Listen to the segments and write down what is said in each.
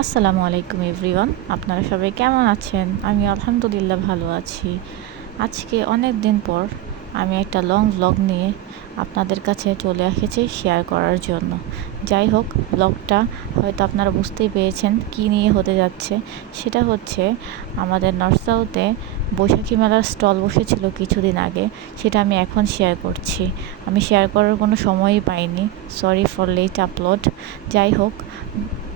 আসসালামু আলাইকুম এভরিওয়ান, আপনারা সবাই কেমন আছেন? আমি আলহামদুলিল্লাহ ভালো আছি। আজকে অনেক দিন পর আমি একটা লং ব্লগ নিয়ে আপনাদের কাছে চলে এসেছি শেয়ার করার জন্য। যাই হোক, ব্লগটা হয়তো আপনারা বুঝতেই পেরেছেন কী নিয়ে হতে যাচ্ছে। সেটা হচ্ছে আমাদের নর্থ সাউথে বৈশাখী মেলার স্টল বসেছিল কিছুদিন আগে, সেটা আমি এখন শেয়ার করছি। আমি শেয়ার করার কোনো সময়ই পাইনি, সরি ফর লেট আপলোড। যাই হোক,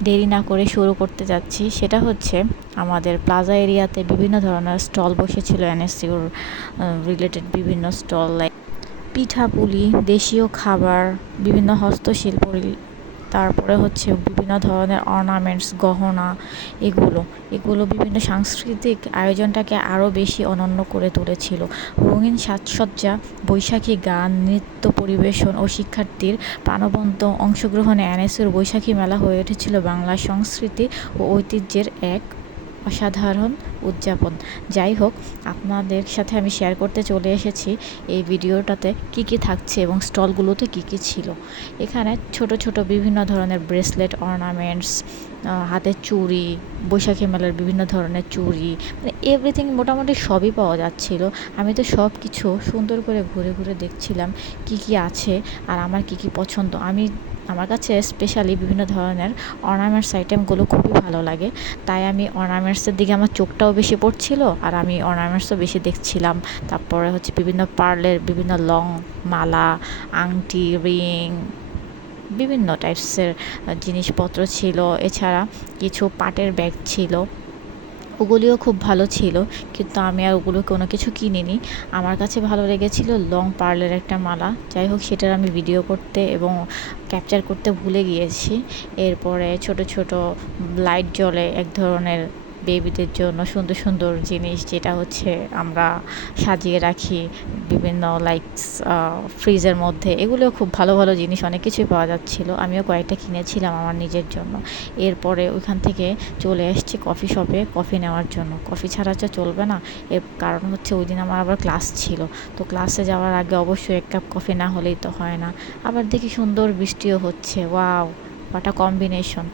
দেরি না করে শুরু করতে যাচ্ছি। সেটা হচ্ছে আমাদের প্লাজা এরিয়াতে বিভিন্ন ধরনের স্টল বসেছিল, এনএসইউর রিলেটেড বিভিন্ন স্টল, লাইক পিঠাপুলি, দেশীয় খাবার, বিভিন্ন হস্তশিল্প, তারপরে হচ্ছে বিভিন্ন ধরনের অর্নামেন্টস, গহনা, এগুলো বিভিন্ন সাংস্কৃতিক আয়োজনটাকে আরও বেশি অনন্য করে তুলেছিল। রঙিন সাজসজ্জা, বৈশাখী গান, নৃত্য পরিবেশন ও শিক্ষার্থীর প্রাণবন্ত অংশগ্রহণে এনএসইউর বৈশাখী মেলা হয়ে উঠেছিল বাংলার সংস্কৃতি ও ঐতিহ্যের এক অসাধারণ উদযাপন। যাই হোক, আপনাদের সাথে আমি শেয়ার করতে চলে এসেছি এই ভিডিওটাতে কী কী থাকছে এবং স্টলগুলোতে কী কী ছিল। এখানে ছোট ছোট বিভিন্ন ধরনের ব্রেসলেট, অর্নামেন্টস, হাতের চুড়ি, বৈশাখী মেলার বিভিন্ন ধরনের চুড়ি, মানে এভরিথিং মোটামুটি সবই পাওয়া যাচ্ছিল। আমি তো সব কিছু সুন্দর করে ঘুরে ঘুরে দেখছিলাম কী কী আছে আর আমার কী কী পছন্দ। আমার কাছে স্পেশালি বিভিন্ন ধরনের অর্নামেন্টস আইটেমগুলো খুবই ভালো লাগে, তাই আমি অর্নামেন্টসের দিকে আমার চোখটাও বেশি পড়ছিল আর আমি অর্নামেন্টসও বেশি দেখছিলাম। তারপরে হচ্ছে বিভিন্ন পার্লের বিভিন্ন লং মালা, আংটি, রিং, বিভিন্ন টাইপসের জিনিসপত্র ছিল। এছাড়া কিছু পাটের ব্যাগ ছিল, ওগুলিও খুব ভালো ছিল, কিন্তু আমি আর ওগুলো কোনো কিছু কিনিনি। আমার কাছে ভালো লেগেছিল লং পার্লের একটা মালা। যাই হোক, সেটার আমি ভিডিও করতে এবং ক্যাপচার করতে ভুলে গিয়েছি। এরপরে ছোট ছোট লাইট জ্বলে এক ধরনের বেবিদের জন্য সুন্দর সুন্দর জিনিস, যেটা হচ্ছে আমরা সাজিয়ে রাখি বিভিন্ন লাইকস ফ্রিজের মধ্যে। এগুলোও খুব ভালো ভালো জিনিস, অনেক কিছুই পাওয়া যাচ্ছিলো। আমিও কয়েকটা কিনেছিলাম আমার নিজের জন্য। এরপরে ওইখান থেকে চলে এসেছি কফি শপে কফি নেওয়ার জন্য। কফি ছাড়া তো চলবে না, এর কারণ হচ্ছে ওই দিন আমার আবার ক্লাস ছিল। তো ক্লাসে যাওয়ার আগে অবশ্যই এক কাপ কফি না হলেই তো হয় না। আবার দেখি সুন্দর বৃষ্টিও হচ্ছে, ওয়াও, হোয়াট আ কম্বিনেশন।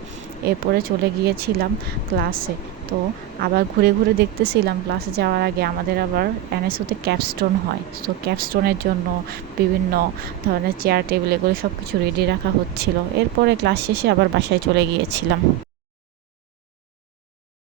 এরপরে চলে গিয়েছিলাম ক্লাসে। তো আবার ঘুরে ঘুরে দেখতেছিলাম ক্লাসে যাওয়ার আগে আমাদের আবার এনএসইউতে ক্যাপস্টোন হয়, তো ক্যাপস্টোনের জন্য বিভিন্ন ধরনের চেয়ার টেবিল এগুলো সব কিছু রেডি রাখা হচ্ছিল। এরপরে ক্লাস শেষে আবার বাসায় চলে গিয়েছিলাম।